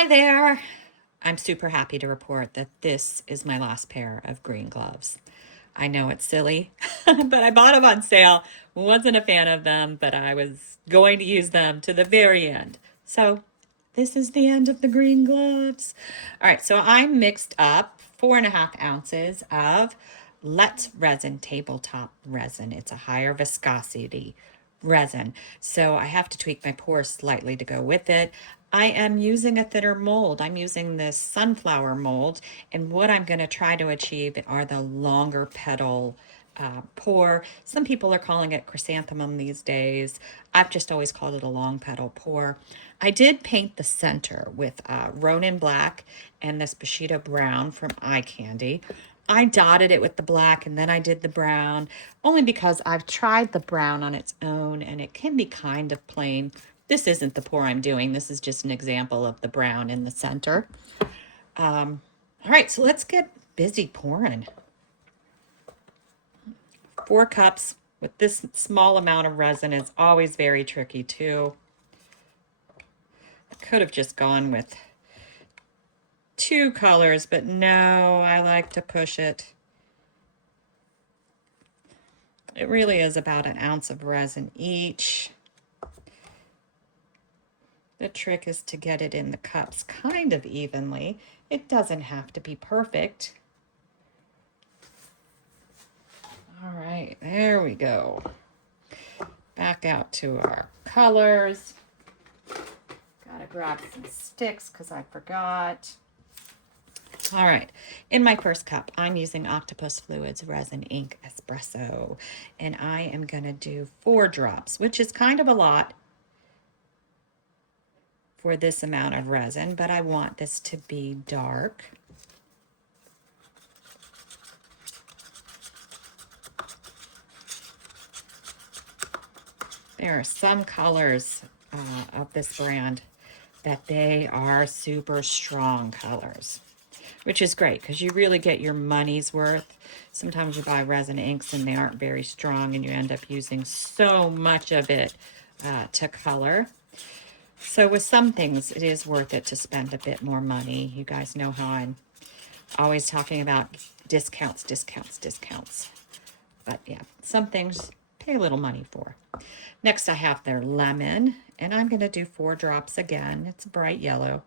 Hi there! I'm super happy to report that this is my last pair of green gloves. I know it's silly, but I bought them on sale. Wasn't a fan of them, but I was going to use them to the very end. So this is the end of the green gloves. All right, so I mixed up 4.5 ounces of Let's Resin tabletop resin. It's a higher viscosity resin. So I have to tweak my pores slightly to go with it. I am using a thinner mold. I'm using this sunflower mold, and what I'm going to try to achieve are the longer petal pour. Some people are calling it chrysanthemum these days. I've just always called it a long petal pour. I did paint the center with Ronin black and this Bushido brown from Eye Candy. I dotted it with the black and then I did the brown, only because I've tried the brown on its own and it can be kind of plain. This isn't the pour I'm doing. This is just an example of the brown in the center. All right, so let's get busy pouring. 4 cups with this small amount of resin is always very tricky too. I could have just gone with 2 colors, but no, I like to push it. It really is about 1 ounce of resin each. The trick is to get it in the cups kind of evenly. It doesn't have to be perfect. All right, there we go. Back out to our colors. Gotta grab some sticks because I forgot. All right, in my first cup, I'm using Octopus Fluids Resin Ink Espresso, and I am gonna do 4 drops, which is kind of a lot for this amount of resin, but I want this to be dark. There are some colors of this brand that they are super strong colors, which is great because you really get your money's worth. Sometimes you buy resin inks and they aren't very strong and you end up using so much of it to color. So with some things, it is worth it to spend a bit more money. You guys know how I'm always talking about discounts, discounts, discounts. But yeah, some things pay a little money for. Next, I have their lemon, and I'm going to do 4 drops again. It's bright yellow.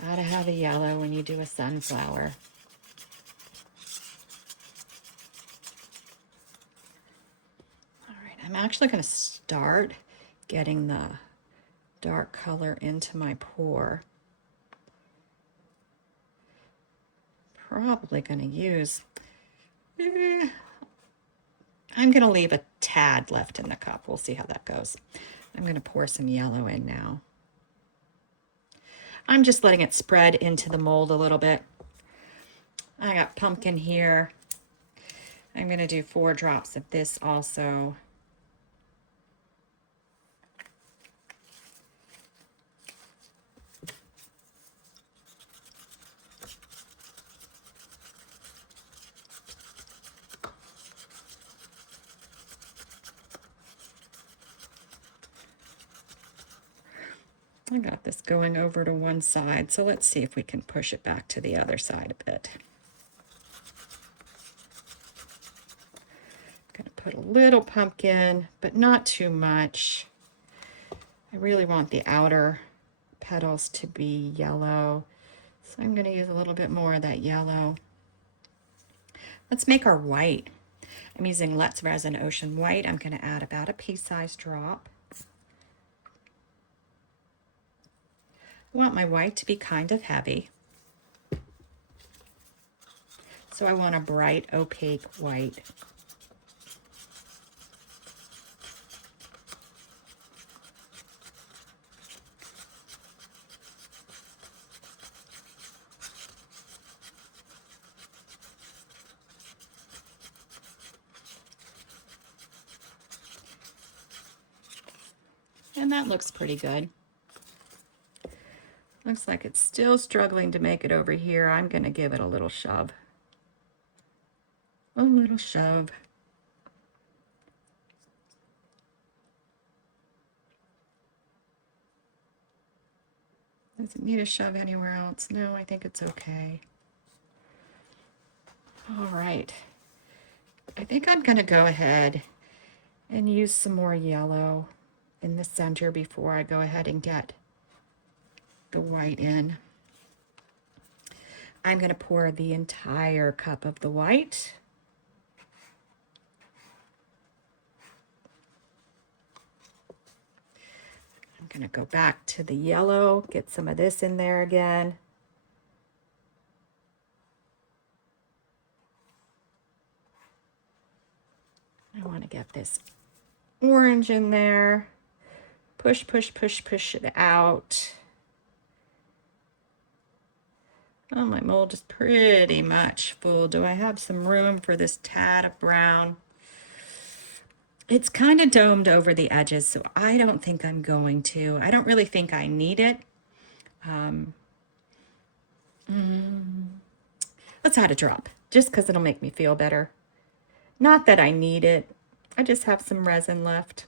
Gotta have a yellow when you do a sunflower. All right, I'm actually going to start getting the dark color into my pour. Probably going to use, I'm going to leave a tad left in the cup. We'll see how that goes. I'm going to pour some yellow in now. I'm just letting it spread into the mold a little bit. I got pumpkin here. I'm going to do 4 drops of this also. I got this going over to one side, so let's see if we can push it back to the other side a bit. Gonna put a little pumpkin, but not too much. I really want the outer petals to be yellow, so I'm gonna use a little bit more of that yellow. Let's make our white. I'm using Let's Resin Ocean White. I'm gonna add about a pea-sized drop. I want my white to be kind of heavy. So I want a bright, opaque white. And that looks pretty good. Looks like it's still struggling to make it over here. I'm going to give it a little shove. A little shove. Does it need a shove anywhere else? No, I think it's okay. All right. I think I'm going to go ahead and use some more yellow in the center before I go ahead and get the white in. I'm going to pour the entire cup of the white. I'm going to go back to the yellow, get some of this in there again. I want to get this orange in there. Push, push, push, push it out. Oh, my mold is pretty much full. Do I have some room for this tad of brown? It's kind of domed over the edges, so I don't think I'm going to. I don't really think I need it. Let's add a drop, just because it'll make me feel better. Not that I need it. I just have some resin left.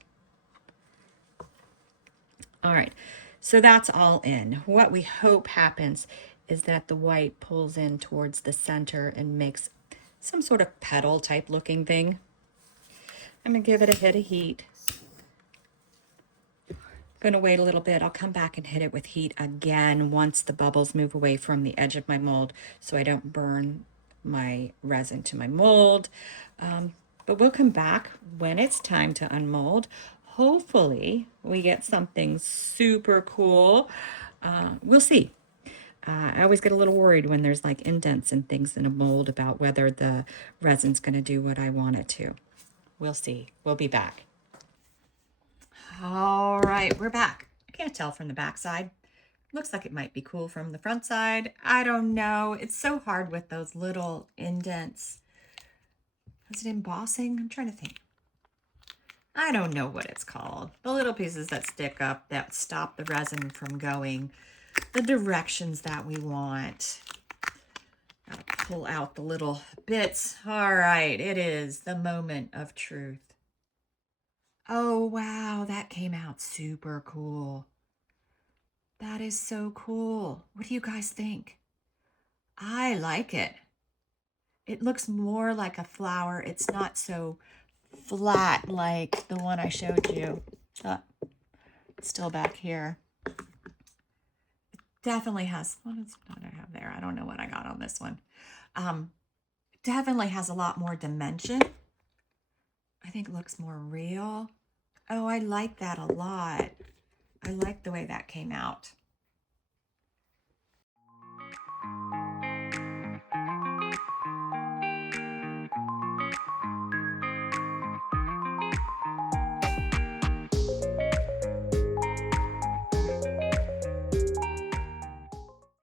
All right, so that's all in. What we hope happens is that the white pulls in towards the center and makes some sort of petal type looking thing. I'm gonna give it a hit of heat. Gonna wait a little bit. I'll come back and hit it with heat again once the bubbles move away from the edge of my mold so I don't burn my resin to my mold. But we'll come back when it's time to unmold. Hopefully we get something super cool. We'll see. I always get a little worried when there's like indents and things in a mold about whether the resin's going to do what I want it to. We'll see. We'll be back. All right, we're back. I can't tell from the back side. Looks like it might be cool from the front side. I don't know. It's so hard with those little indents. Is it embossing? I'm trying to think. I don't know what it's called. The little pieces that stick up that stop the resin from going the directions that we want. Gotta pull out the little bits. All right, it is the moment of truth. Oh, wow, that came out super cool. That is so cool. What do you guys think? I like it. It looks more like a flower. It's not so flat like the one I showed you. It's still back here. It definitely has, what did I have there? I don't know what I got on this one. Definitely has a lot more dimension. I think it looks more real. Oh, I like that a lot. I like the way that came out.